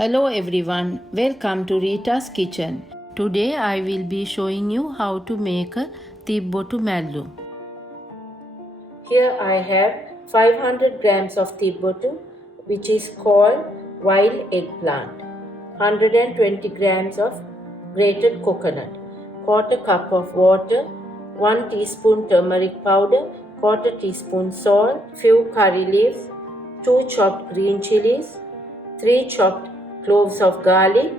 Hello everyone, welcome to Rita's Kitchen. Today I will be showing you how to make a Thibbatu Mallum. Here I have 500 grams of Thibbatu, which is called wild eggplant, 120 grams of grated coconut, quarter cup of water, 1 teaspoon turmeric powder, quarter teaspoon salt, few curry leaves, 2 chopped green chilies, 3 chopped cloves of garlic,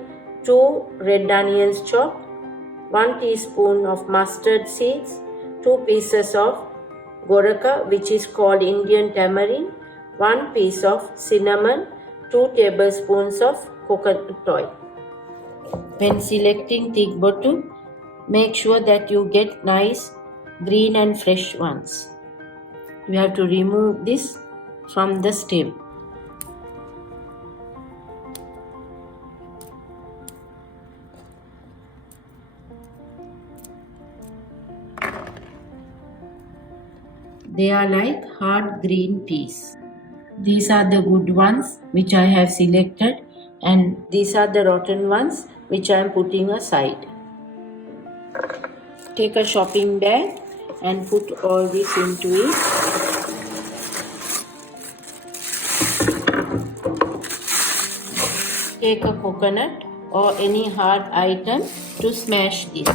2 red onions chopped, 1 teaspoon of mustard seeds, 2 pieces of goraka, which is called Indian tamarind, 1 piece of cinnamon, 2 tablespoons of coconut oil. When selecting Thibbatu, make sure that you get nice green and fresh ones. You have to remove this from the stem. They are like hard green peas. These are the good ones which I have selected, and these are the rotten ones which I am putting aside. Take a shopping bag and put all this into it. Take a coconut or any hard item to smash this.